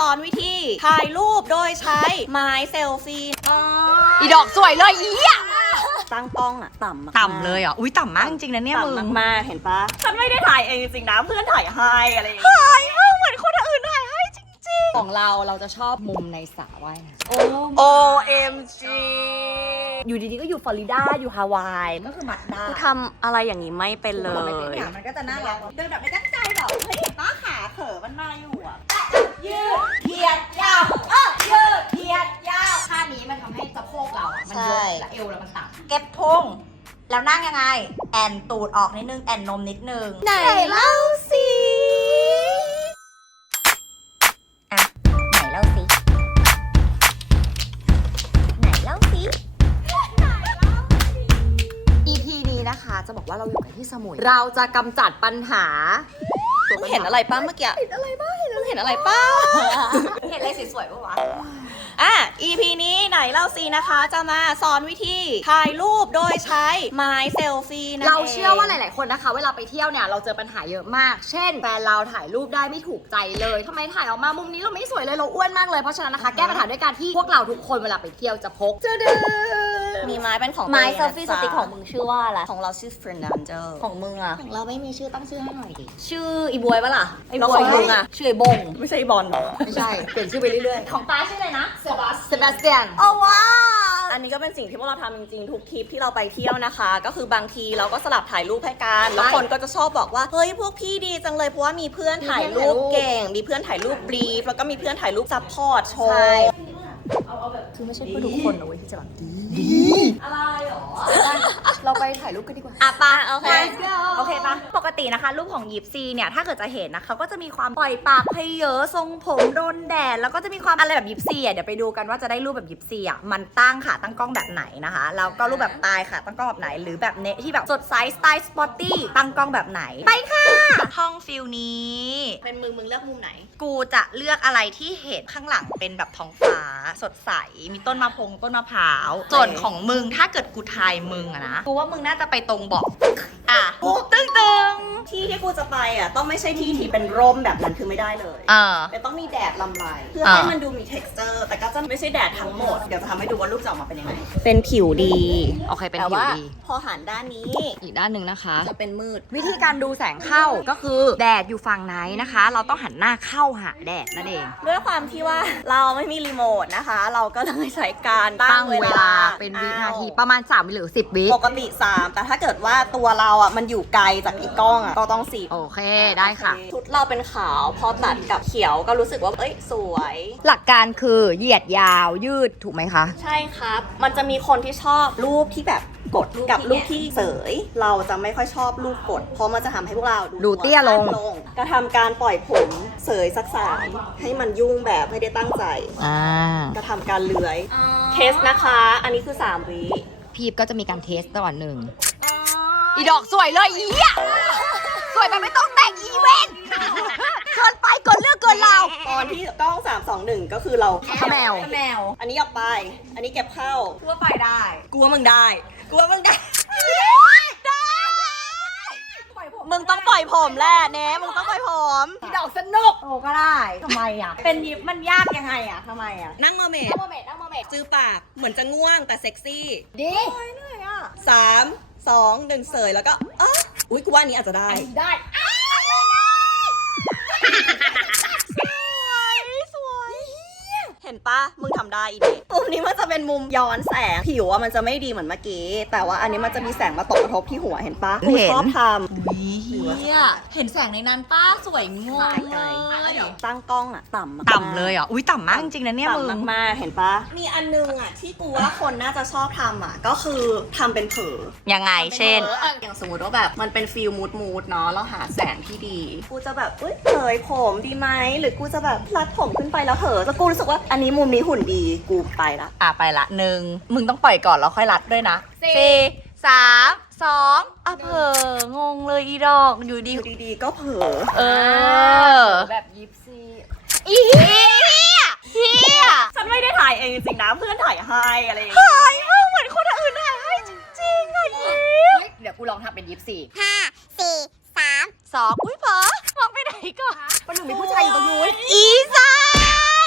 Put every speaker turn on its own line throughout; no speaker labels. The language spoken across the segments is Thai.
อนวิธีถ่ายรูปโดยใช้ไม้เซลฟี่
อีดอกสวยเลยอีอ่ะ
ตั้งกล้องอะต่ำมาก
ต่ำเลยอ่ะอุ้ยต่ำมากจริงๆนะเนี่ยมึง
ต่ำมากๆเห็นปะฉันไม่ได้ถ่ายเองจริงๆนะเพื่อนถ่ายให้อะไรอย่างเงี้ยถ่ายเหมือนคนอื่นถ่ายให้จริง
ๆของเราจะชอบมุมในสระว่ายน้ำ
OMG
อยู่ดีๆก็อยู่ฟลอริดาอยู่ฮาวายก็คือมัดได้
กูทำอะไรอย่างนี้ไม่เป็นเลย
มันก็จะน่ารัก
เดินแบบไม่ตั้งใจหรอกเฮ้ยป้าขาเขอมันมาอยู่อะยืดเทียดยาวยืดเทียดยาว
ท่านี้มันทำให้สะโพกเราอ่ะมันยกและเอวเรามันต่ำ
เก็บพุงแล้วนั่งยังไงแอนตูดออกนิดนึงแอนนมนิดนึง
ไหนเล่าสิ
อ่ะไหนเล่าสิไหนเล่าสิ
EP นี้นะคะจะบอกว่าเราอยู่กันที่สมุยเราจะกำจัดปัญหา
มึงเห็นอะไรป้าเมื่อกี้เห็นอะไรป้ามึงเห็นอะไรป้า
เห็นอะไรสวยๆปะวะ
EP นี้ไหนเล่าซีนะคะจะมาสอนวิธีถ่ายรูปโดยใช้ไม้เซลฟี่นั่นเอง
เราเชื่อว่าหลายๆคนนะคะเวลาไปเที่ยวเนี่ยเราเจอปัญหาเยอะมากเช่นแฟนเราถ่ายรูปได้ไม่ถูกใจเลยทำไมถ่ายออกมามุมนี้เราไม่สวยเลยเราอ้วนมากเลยเพราะฉะนั้นนะคะแก้ปัญหาด้วยการที่พวกเราทุกคนเวลาไปเที่ยวจะพก
มีไม้เป็นของ
ไม้เซลฟี่สติ๊กของมึงชื่อว่าอะไร
ของเราชื่อ Fernando
ของมึงอะของเราไม่มีชื่อตั้งชื่อให้หน่อยดิ
ชื่ออีบวยปะล่ะ
ไอ้บวยของมึงอะ
ชื่อไอ้บง
ไม่ใช่บอลหรอ
ไม่ใช่เปลี่ยนชื่อไปเรื่อย
ๆของตาชื่ออะไรนะเซบา
สเตียน
โอ้ว้าอันนี้ก็เป็นสิ่งที่พวกเราทำจริงๆทุกทริปที่เราไปเที่ยวนะคะก็คือบางทีเราก็สลับถ่ายรูปให้กันแล้วคนก็จะชอบบอกว่าเฮ้ยพวกพี่ดีจังเลยเพราะว่ามีเพื่อนถ่ายรูปเก่งมีเพื่อนถ่ายรูปบรีฟแล้วก็มีเพื่อนถ่ายรูปซัพพอร์ตโชว์
คือไม่ใช่เพื่อทุกคนนะเว้ยที่จะแบบดี
อะไรหรอ
เราไปถ่ายรูปกันดีกว่า
ปะโอเคปะปกตินะคะรูปของยิปซีเนี่ยถ้าเกิดจะเห็นนะเขาก็จะมีความปล่อยปากเพยเยอะทรงผมโดนแดดแล้วก็จะมีความอะไรแบบยิปซีอ่ะเดี๋ยวไปดูกันว่าจะได้รูปแบบยิปซีอ่ะมันตั้งขาตั้งกล้องแบบไหนนะคะแล้วก็รูปแบบตายค่ะตั้งกล้องแบบไหนหรือแบบเนะที่แบบสดใสสไตล์สปอตตี้ตั้งกล้องแบบไหนไปค่ะห้องฟิลนี้
เป็นมึงเลือกมุมไหน
กูจะเลือกอะไรที่เห็นข้างหลังเป็นแบบท้องฟ้าสดใสมีต้นมะพร้าวส่วนของมึงถ้าเกิดกูทายมึงอะนะกูว่ามึงน่าจะไปตรงบอกตึ้ง
ที่กูจะไปอ่ะต้องไม่ใช่ที่ที่เป็นร่มแบบนั้นคือไม่ได้เลยแต่ต้องมีแดดลำไรเพื่อให้มันดูมี texture แต่ก็จะไม่ใช่แดดทั้งหมดเดี๋ยวจะทำให้ดูว่ารูปจะออกมาเป็นยังไงเป็นผิวดี
โอเคเป็นผิวดี
พอหันด้านนี้
อีกด้านหนึ่งนะคะ
จะเป็นมืด
วิธีการดูแสงเข้าก็คือแดดอยู่ฝั่งไหนนะคะเราต้องหันหน้าเข้าหาแดดนั่นเอง
ด้วยความที่ว่าเราไม่มีรีโมทนะคะเราก็เลยใช้การตั้งเวลา
เป็นวินาทีประมาณ3วิหรือ10วิ
ปกติ3แต่ถ้าเกิดว่าตัวเราอ่ะมันอยู่ไกลจากอีกกล้องอ่ะก็ต้อง10
โอเคได้ค่ะ
ชุดเราเป็นขาวพอตัดกับเขียวก็รู้สึกว่าเอ้ยสวย
หลักการคือเหยียดยาวยืดถูกไหมคะ
ใช่ครับมันจะมีคนที่ชอบรูปที่แบบกดกับรูปที่เสยเราจะไม่ค่อยชอบรูปกดเพราะมันจะทำให้พวกเรา
ดูเตี้ยลง
กระทำการปล่อยผมเสยสัก3ให้มันยุ่งแบบไม่ได้ตั้งใจกระทำการเลื้อยเทสนะคะอันนี้คือ3วิ
พีบก็จะมีการเทสตอนหนึ่งอีดอกสวยเลยอีอ่ะสวยแบบไม่ต้องแต่งอีเวนต์เกินไปเกินเรื่องเกินเรา
ตอนที่กล้อง3 2 1ก็คือเรา
แมว
อันนี้ออกไปอันนี้เก็บเข้า
กูว่าไปได้
กูว่ามึงได้มึงต้องปล่อยผมแหละเน่มึงต้องปล่อยผม
อีดอกสนุก
ก็ได้ทำไมอ่ะ
เป็นยิปมันยากยังไงอ่ะทำไมอ่ะนั่งเมอร์เมดจือปากเหมือนจะง่วงแต่เซ็กซี่
ดี
เหนื่อยอ่ะ3 2 1เสยแล้วก็อุ๊ยกูว่าอันนี้อาจจะได้สวยเห็นปะมึงทำได้อีเด็กมุมนี้มันจะเป็นมุมย้อนแสงผิวมันจะไม่ดีเหมือนเมื่อกี้แต่ว่าอันนี้มันจะมีแสงมาตกกระทบที่หัวเห็นปะกูชอบท
ำเห็นแสงในนั้นป้าสวยงงเลย
ตั้งกล้องอะต่
ำเลยอุ้ยต่ำมากจริงๆนะเนี่ยมึง
ต่ำมากเห็นปะมีอันนึงอะที่กูว่าคนน่าจะชอบทำอะก็คือทำเป็นเผลอ
ยังไงเช่น
อย่างสมมติว่าแบบมันเป็นฟิลมูดเนาะเราหาแสงที่ดีกูจะแบบเผยผมดีไหมหรือกูจะแบบรัดผมขึ้นไปแล้วแล้วกูรู้สึกว่าอันนี้มุมนี้หุ่นดีกูไปละ
ไปละ1มึงต้องปล่อยก่อนแล้วค่อยรัดด้วยนะ4 3 2เผลองงเลยอีดอกอยู่
ดีก็เผลอ
แบบยิปซี
อีเฮีย
ฉันไม่ได้ถ่ายเองจริงๆนะเพื่อนถ่ายให้อะไรอย่างเงี้ย
เหมือนคนอื่นถ่ายให้จริงๆอ่ะยิปเดี๋ยวกูลองทำเป็นยิปซี
5 4 3
2อุ้ยเผลอมองไปไหนก่อน
คนหนึ่งมีผู้ชายอยู่ตรงนู้น
อีสาน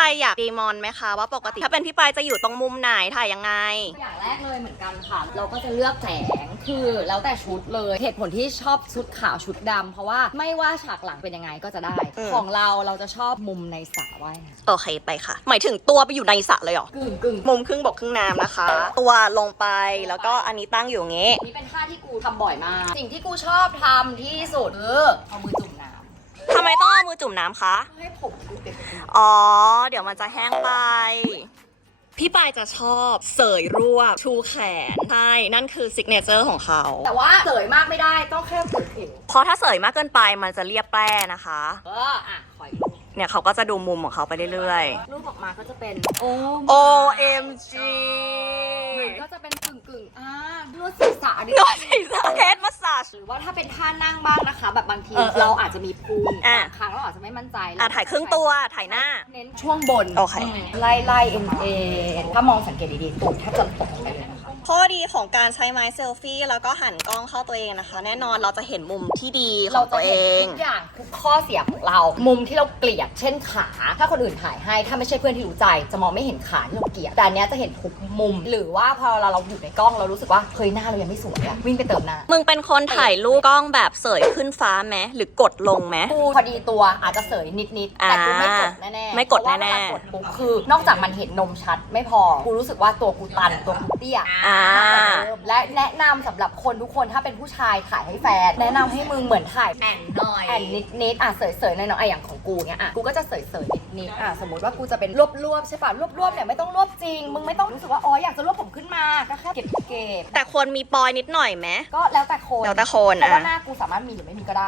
ายอยากดีมอนไหมคะว่าปกติถ้าเป็นพี่ปายจะอยู่ตรงมุมไหนถ่ายยังไง
อย่างแรกเลยเหมือนกันค่ะ เราก็จะเลือกแสงคือแล้วแต่ชุดเลยเหตุผลที่ชอบชุดขาวชุดดำเพราะว่าไม่ว่าฉากหลังเป็นยังไงก็จะได้ ของเราจะชอบมุมในสระว่ายน้
โอเคไปค่ะ หมายถึงตัวไปอยู่ในสระเลยเหรอ
ำกึ่ง
มุมครึ่งบกครึ่งน้ำนะคะ ตัวลงไปแล้วก็อันนี้ตั้งอยู่อย่างงี้
นี่เป็นท่าที่กูทำบ่อยมากสิ่งที่กูชอบทำที่สุดคือเอามือจุ่มน้ำ
ทำไมต้องเอามือจุ่มน้ำคะ
ให้ผมกูเต็ม
อ๋อ เดี๋ยวมันจะแห้งไป พี่ปายจะชอบเสยรวบชูแขน ใช่ นั่นคือซิกเนเจอร์ของเขา
แต่ว่าเสยมากไม่ได้ต้องแค่ฝึกผิว
เพราะถ้าเสยมากเกินไปมันจะเรียบแปร่นะคะ
ขอยรูป
เนี่ยเขาก็จะดูมุมของเขาไปเรื่อย
รูปออกมาก็จะเป็น
ๆ OMG
มันก็จะเป็นกึ่งนวดศีรษะดิ
นวดศีรษะเฮดมาสซาจ
หรือว่าถ้าเป็นท่านั่งบ้างนะคะ แบบบางทีเราอาจจะมีพุง
อ่ะ
บางครั้งเราอาจจะไม่มั่นใจ
ถ่ายครึ่งตัว ถ่ายหน้า
เน้นช่วงบน
โอเค
ไล่เอ็นถ้ามองสังเกตดีๆตูดแทบจะตกไปเลยนะคะ
ข้อดีของการใช้ไม้เซลฟี่แล้วก็หันกล้องเข้าตัวเองนะคะ แน่นอนเราจะเห็นมุมที่ดีของตัวเอง
ทุกอย่างทุกข้อเสียของเรา มุมที่เราเกลียดเช่นขา ถ้าคนอื่นถ่ายให้ถ้าไม่ใช่เพื่อนที่รู้ใจ จะมองไม่เห็นขาที่เราเกลียดแต่อันเนี้ยจะเห็นทุกมุม หรือว่าพอเราอยู่ในกล้องเรารู้สึกว่าเฮ้ยหน้าเรายังไม่สวยอะวิ่งไปเติมหน้า
มึงเป็นคนถ่ายรูปกล้องแบบเสยขึ้นฟ้าไหมหรือกดลงไหม
กูพอดีตัวอาจจะเสยนิดๆแต่กูไม่กดแน่ๆ
ไม่กดแน่ๆ
เพราะว่าเวลากดปุ๊บคือนอกจากมันเห็นนมชัดไม่พอกูรู้สึกว่าตัวกูตันตัวกูเตี้ย
อ่า
และแนะนำสำหรับคนทุกคนถ้าเป็นผู้ชายถ่ายให้แฟนแนะนำให้มึงเหมือนถ่าย
แอนหน่อย
แอนนิดเสยๆหน่อยๆอย่างของกูเนี้ยกูก็จะเสยๆนิดๆสมมติว่ากูจะเป็นรวบใช่ป่ะรวบเนี่ยไม่ต้องรวบจริงมึงไม่ต้องรู้สึกว่าอ๋ออยากจะรวบผมขึ้นมาก็แค่เก็บ
แต่ควรมีปอยนิดหน่อยไหม
ก็แล้วแต่คน
แล้วแต่คน
เพราะว่าหน้ากูสามารถมีหรือไม่มีก็ได้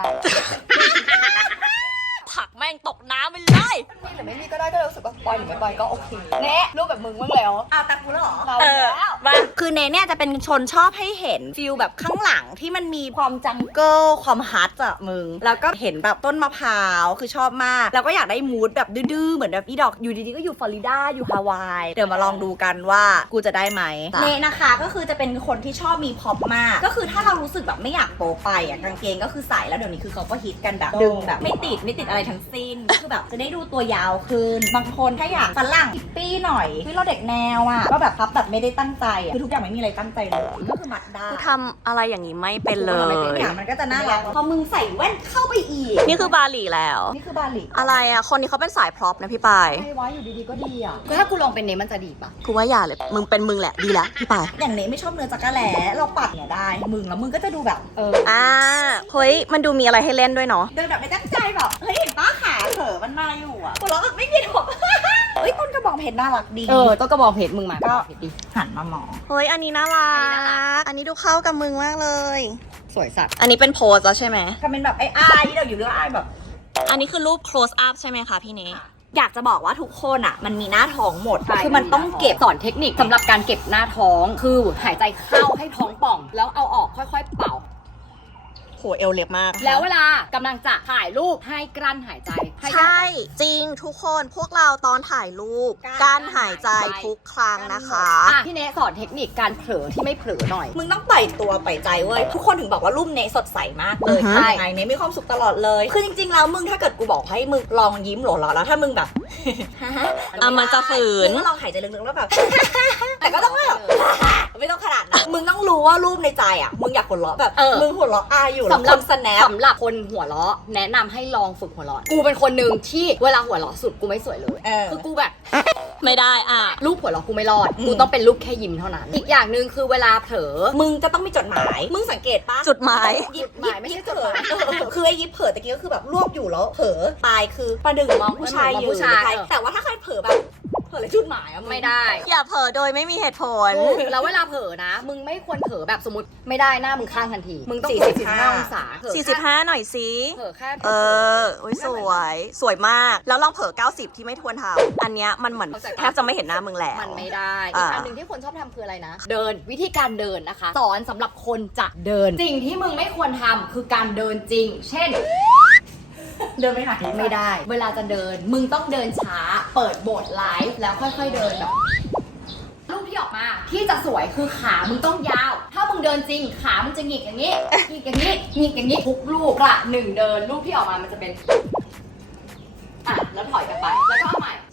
ผักแม่งตกน้ำไปเลย
มีหรือไม่มีก็ได้ก็เลยรู้สึกว่าปอยหรือไม่ปอยก็โอเคเนะรูปแบบมึงแล้ว
ตากูแล้วเหรอ
เรา
เออ
แล้ว
มา
คือเนเนี่ยจะเป็นชนชอบให้เห็นฟิลแบบข้างหลังที่มันมีความจังเกิลความฮาร์ดอะมึง แล้วก็เห็นแบบต้นมะพร้าวคือชอบมาก แล้วก็อยากได้มูดแบบดื้อๆเหมือนแบบอีดอกอยู่ดีๆก็อยู่ฟลอริดาอยู่ฮาวายเดี๋ยวมาลองดูกันว่ากูจะได้ไหมเนนะคะก็คือจะเป็นคนที่ชอบมีพ็อปมาก ก็คือถ้าเรารู้สึกแบบไม่อยากโปไปอะกางเกงก็คือใส่แล้วเดี๋ยวนี้คือเขาก็ฮิตกันแบบดึงแบบไม่ติดอะไรทั้งสิ้น คือแบบจะได้ดูตัวยาวขึ้นบางคนถ้าอยากฝรั่งฮิปปี้หน่อยคือเราเด็กแนวอะก็แบบพับแบบไม่ได้ตั้งใจอะคือทุกอย่างไม่มีอะไรตั้งใจเลยก็คือมัดได้
กูทำอะไรอย่างนี้ไม่เป็นเล
ทุก
ย
อย่างมันก็จะน่ารักพอมึงใส่แว่นเข้าไปอีก
นี่คือบาหลีแล้ว
นี่คือบาหลี
อะไรอ่ะ คนนี้เขาเป็นสายพร็อพนะพี่ปาย
ไอ้วะอยู่ดีๆก็ดีอ่ะก็ถ้ากูลองเป็นเนมันจะดีป่ะ
กูว่าอย่าเลย มึงเป็นมึงแหละ ดีแล้วพี่ปาย
อย่างเนี้ไม่ชอบเนื้อจักระแหลเราปัดเนี่ยได้มึงแล้วมึงก็จะดูแบบ
เฮ้ย มันดูมีอะไรให้เล่นด้วยเนาะ
เดินแบบไม่ตั้งใจแบบเฮ้ยเห็นป้าขาเผลอมันมาอยู่อะหัวเราะแบบไม่มีหรอก เฮ้ยต้นกระบอกเพชรน่ารักดี
ต้องกระบอกเพชรมึงมาก็เพชรดี
หันมามอง
เฮ้ย อันนี้น่ารัก อันนี้ดูเข้ากับมึงมากเลย
สวยสัตว์
อันนี้เป็นโพสแล้วใช่ไหม
ก็เป็นแบบไอ้อายที่เราอยู่เรื่องอายแบบ
อันนี้คือรูป close up ใช่ไหมคะพี่เน
อยากจะบอกว่าทุกคนอะมันมีหน้าท้องหมด
ใช่
คือมันต้องเก็บ
สอนเทคนิคสำหรับการเก็บหน้าท้องคือหายใจเข้าให้ท้องป่อง แล้วเอาออกค่อยๆเป่า
โหเอวเล็บมาก
แล้วเวลากำลังจะถ่ายรูปให้กลั้นหายใจให้
ใช่ จริงทุกคนพวกเราตอนถ่ายรูปการหายใจทุกครั้งนะคะ
พี่เนสอนเทคนิคการเผลอที่ไม่เผลอหน่อย
มึงต้องปล่อยตัวปล่อยใจเว้ยทุกคนถึงบอกว่ารูปเนสดใสมากเลย
อือฮึ
ใช่ไงเนมีความสุขตลอดเลยคือจริงๆแล้วมึงถ้าเกิดกูบอกให้มึงลองยิ้มหล่อๆแล้วถ้ามึงแบบ
มันจะฝืน
มึงก็ลองหายใจลึกๆแล้วแบบ แต่ก็ต้องแบบไม่ต้องขนาดนั้นมึงต้องรู้ว่ารูปในใจอ่ะมึงอยากหัวเราะแบบมึงหัวเราะอายอยู่แล้วคนสแนป
สำหรับคนหัวเราะแนะนำให้ลองฝึกหัวเราะกูเป็นคนหนึ่งที่เวลาหัวเราะสุดกูไม่สวยเลย คือกูแบบ
ไม่ได้
รูปหัวเราะกูไม่รอด กูต้องเป็นรูปแค่ยิ้มเท่านั้น อีกอย่างหนึ่งคือเวลาเผลอ
มึงจะต้องมีจดหมาย มึงสังเกตปะ
จุดหมาย
ยิบ
หมายไม่ใช่จดหมาย
คือไอ้ยิบเผลอตะกี้ก็คือแบบรวบอยู่แล้วเผลอปลายคือประดึงมองผู้ชายอยู่
ผู้ชาย
แต่ว่าถ้าใครเผลอแบบเผลอเลยจุดหมายอะ
ไม่ได้
อย่าเผลอโดยไม่มีเหตุผล
แล้วเวลาเผลอนะ มึงไม่ควรเผลอแบบสมมติไม่ได้หน้ามึงข้างทันที มึงต้อง45องศาเผลอแค่
45 หน่อยสิ
เผลอแค่
โอ้ยสวยมาก แล้วลองเผลอ90 ที่ไม่ทวนทำอันเนี้ยมันเหมือนแทบจะไม่เห็นหน้ามึงแล้ว
มันไม่ได้ อีกอันหนึ่งที่คนชอบทำคืออะไรนะ เดินวิธีการเดินนะคะ สอนสำหรับคนจะเดิน สิ่งที่มึงไม่ควรทำคือการเดินจริง เช่น
เดินไปไหน
ไม่ได้ เวลาจะเดิน มึงต้องเดินช้า เปิดโบทไลฟ์แล้วค่อยๆเดินแบบรูปที่ออกมาที่จะสวยคือขามึงต้องยาว ถ้ามึงเดินจริง ขามึงจะหงิกอย่างนี้หงิกอย่างนี้หงิกอย่างนี้ทุกรูปละ1เดินรูปที่ออกมามันจะเป็นแล้วถอยกลับไปแล้วก็เอาใหม่
ใช่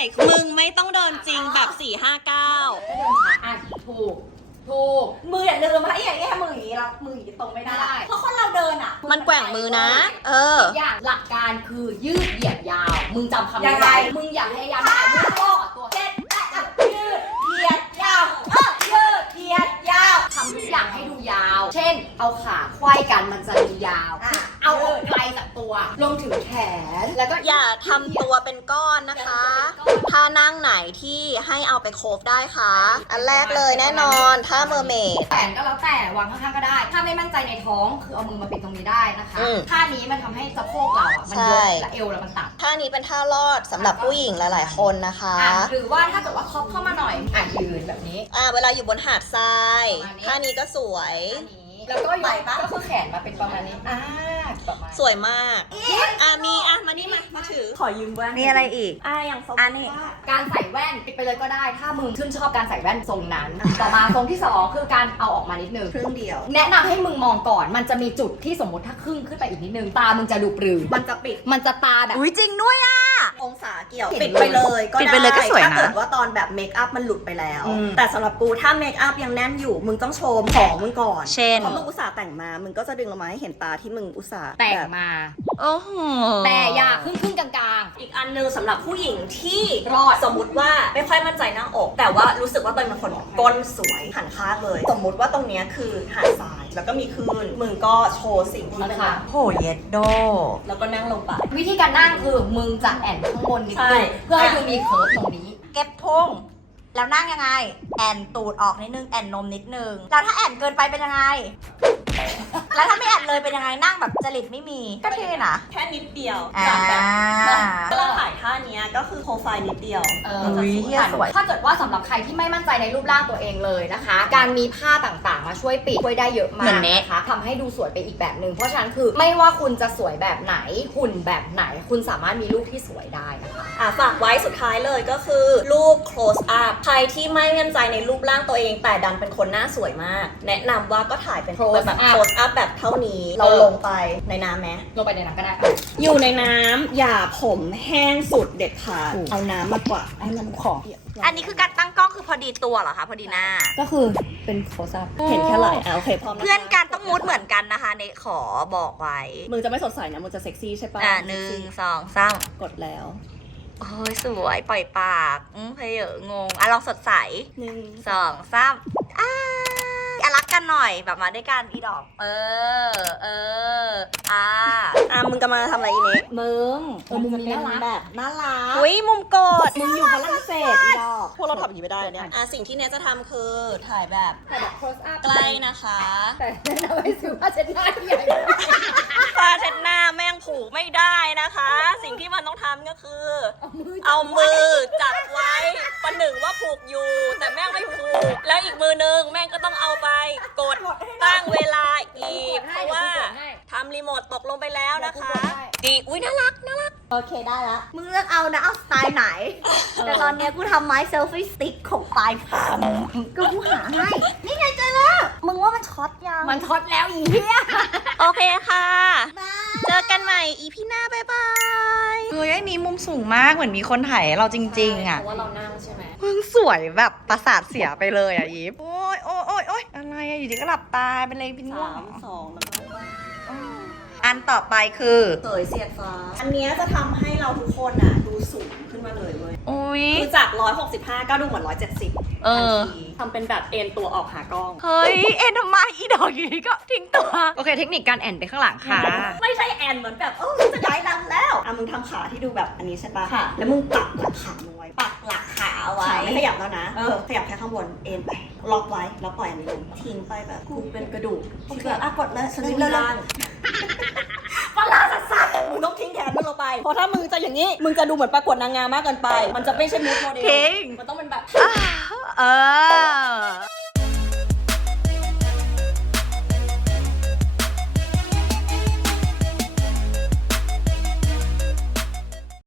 มึงไม่ต้องเดินจริงแบบ 4-5-9
ก็เดินช้าอ่ะถูก
มืออย่าลืมว่าไอ้อย่างเงี้ยมืออย่างงี้แล้วมืออย่างงี้ตรงไม่ได้
ไม่ได้
เพราะคนเราเดินอ่ะ
มันแกว่งมือนะ
อีกอย่างหลักการคือยืดเหยียดยาว มึงจำคำ
ยั
นี้
งไง
ไว้มึงอย่าพยายามหามือข้อตัว
ยืดเหยียดยาวยืดเหยียดยาว
ทำทุกอย่างให้ดูยาว เช่น เอาขาไขว้กันมันจะดูยาว
อ่ะ
เอาออกไกลจากตัว ลงถึงแขน แล้วก็
อย่าทำตัวเป็นก้อนนะคะท่านั่งไหนที่ให้เอาไปโคฟได้คะอันแรกเลยแน่นอนท่าเมอร์เมด
แขนก็แล้วแต่วางข้างๆก็ได้ ถ้าไม่มั่นใจในท้องคือเอามือมาปิดตรงนี้ได้นะคะ
อืม
ท่านี้มันทำให้สะโพกเราอ่ะ มันย
ใช่
กและเอวเรามันต่ำ
ท่านี้เป็นท่ารอดสำหรับผู้หญิงหลาย ๆ คนนะคะ
หรือว่าถ้าเกิดว่าครอบเข้ามาหน่อยยืนแบบนี้
เวลาอยู่บนหาดทราย
ประมาณนี้
ท่านี้ก็สวย
ท่านี้แล้วก็ยกก็คือแขนมาเป็นประมาณนี้ประมาณ
สวยมากมีมานี่มาถือ
ขอยืมแว่น
มีอะไรอีก
อย่างสม
อันนี้
การใส่แว่นปิดไปเลยก็ได้ ถ้ามึงชื่นชอบการใส่แว่นทรงนั้น ต่อมาทรงที่ 2 คือการเอาออกมานิดนึง
ครึ่งเดียว
แนะนำให้มึงมองก่อน มันจะมีจุดที่สมมติถ้าครึ่งขึ้นไปอีกนิดนึง ตามึงจะดูปรือ
มันจะปิด
มันจะตาแบบ
อุ้ยจริงด้วยอ่ะ
องศาเกี่ยว
เห็น
ปิดไปเลยก็
ปิดไปเลยก็สวยนะ
ถ้าเกิดว่าตอนแบบเมคอัพมันหลุดไปแล้ว
อืม
แต่สำหรับกูถ้าเมคอัพยังแน่นอยู่ มึงต้องโชว์ของมึงก่อน
เช่น
เพราะมึงอุตส่าห์แต่งมา มึงก็จะดึงออกมาให้เห็นตาที่มึงอุตส่าห์
แต่ง
แบบ
มา
โอ้โห
แต่อย่าครึ่งกลาง
อีกอันนึงสำหรับผู้หญิงที่
รอด
สมมติว่าไม่ค่อยมั่นใจหน้าอก แต่ว่ารู้สึกว่าตัวเองเป็นคนก้นสวยหันข้างเลย สมมุติว่าตรงเนี้ยคือหาดทรายแล้วก็มีคลื่นมึงก็โชว์สิ่งที่เป็นแบบ
โหเย็ดโด
แล้วก็นั่งลงไป
ๆ วิธีการนั่งคือมึงจะแอนข้างบนนิด
ใช่
นึงเพื่อให้ดูมีเคิร์ฟตรงนี้
เก็บพุงแล้วนั่งยังไง แอนตูดออกนิดนึง แอนนมนิดนึง แล้วถ้าแอนเกินไปเป็นยังไง แล้วถ้าไม่แอนเลยเป็นยังไง นั่งแบบจริตไม่มี ก็เท่นะ
แค่นิดเดียว
อ่า
จากแบบถ้าเราถ่ายท่าเนี้ยก็คือโปรไฟล์นิดเดียว
อุ๊ยเหี้ยสวย
ถ้าเกิดว่าสำหรับใครที่ไม่มั่นใจในรูปร่างตัวเองเลยนะคะ การมีผ้าต่างๆ มาช่วยปิดช่วยได้เยอะมา
เหมื
ก
อนเนท
นะคะทำให้ดูสวยไปอีกแบบหนึ่งเพราะฉะนั้นคือไม่ว่าคุณจะสวยแบบไหนหุ่นแบบไหน คุณสามารถมีรูปที่สวยได้นะคะ
ฝากไว้สุดท้ายเลยก็คือรูป close up ใครที่ไม่มั่นใจในรูปร่างตัวเอง แต่ดันเป็นคนหน้าสวยมาก แนะนำว่าก็ถ่ายเป็น
Close
แบบ
up
close up แบบเท่านี้เราลงไปในน้ำไหม
ลงไปในน้ำก็ได้
อยู่ในน้ำอย่าผมแห้งสุดเด็ดขาดเอาน้ำมากว่าให้มันขอ
อันนี้คือการตั้งกล้องคือพอดีตัวเหรอคะ พอดีหน้า
ก็คือเป็นโคซับ
เห็นแค่ไหล่โอเคพร้อมะคะ
เพื่อนกันต้องมูดเหมือนกันนะคะเนขอบอกไว้
มึงจะไม่สดใสนะมึงจะเซ็กซี่ใช่ปะ
1 2 3
กดแล้ว
โอ้ยสวยปล่อยปากเพยงงลองสดใส 2 3รักกันหน่อยแบบมาด้วยกันอีดอก
มึงจะมาทำอะไรอีเนี้
มึงมุมนี้น่ารัก
แบบน่ารัก
อุ้ยมุมกด
มึงอยู่ฝรั่งเศสอีดอกพวกเราทำอย่างนี้ไม่ได้เนี่ยสิ่งที่เนทจะทำคือถ่ายแบบ
แต่แบบโคสอัพ
ใกล้นะคะ
แต่แนะนำให้ซื้อผ้าเช็ดหน้าที่ใหญ่
ผ้าเช็ดหน้าแม่งผูกไม่ได้นะคะ สิ่งที่มันต้องทำก็คือ เอามือจับไว้ประหนึ่งว่าผูกอยู่ แต่แม่งไม่ผูก แล้วอีกมือนึงแม่งก็ต้องเอาไปกดตั้งเวลาอีกเพราะว่าทำรีโมทตกลงไปแล้วนะคะอุ้ยน่ารักโอเคได้ละ
มึงเลือกเอานะ เอาสไตล์ไหน แต่ตอนเนี้ยกูทำไม้เซลฟี่สติ๊กของปลายผมก็กูหาให้ นี่ไงเจอแล้ว มึงว่ามันช็อตยัง
มันช็อตแล้วอีเหี้ย
โอเคค่ะ เจอกันใหม่อีพีหน้าบ๊ายบาย
เฮ้ยอันนี้มุมสูงมากเหมือนมีคนถ่ายเราจริงๆอ่ะ
เพราะว่าเรานั่งใช่ไหม
มึงสวยแบบประสาทเสียไปเลยอ่ะยิปโอ้ยอะไรอะอยู่ดีก็หลับตาเป็นเลยเป็นง่วง
3 2แล้วก็
อันต่อไปคือ
เสยเสียดฟ้า อันเนี้ยจะทำให้เราทุกคนอ่ะดูสูงขึ้นมาเลยเว้ย
อุ้ย
คือจาก 165 ก็ดูเหมือน 170
เออ
ทันทีทำเป็นแบบเอ็นตัวออกหากล้อง
เฮ้ย เอ็นทำไมอีดอกอย่างนี้ก็ทิ้งตัว โอเค เทคนิคการแอนไปข้างหลังค่ะ
ไม่ใช่แอนเหมือนแบบจะย้ายลำแล้วมึงทำขาที่ดูแบบอันนี้ใช่ปะ
ค่ะ
แล้วมึงปักหลักขามึงไว้ ปักหลักขาไว้ ไม่ขยับแล้วนะ ขยับแค่ข้างบน เอ็นไป ล็อกไว้ แล้วปล่อยอันนี้ลงทิ้งไปแบบกูเป็นกระดูกที่แบบกดเลยฉันไม่มีร่างปลาสัสๆมึงต้องทิ้งแขนมึงลงไป เพราะถ้ามึงจะอย่างนี้ มึงจะดูเหมือนประกวดนางงามมากเกินไป มันจะไม่ใช่มูดโมเดล
ทิ้ง
มันต้องเป็นแบบ
เออ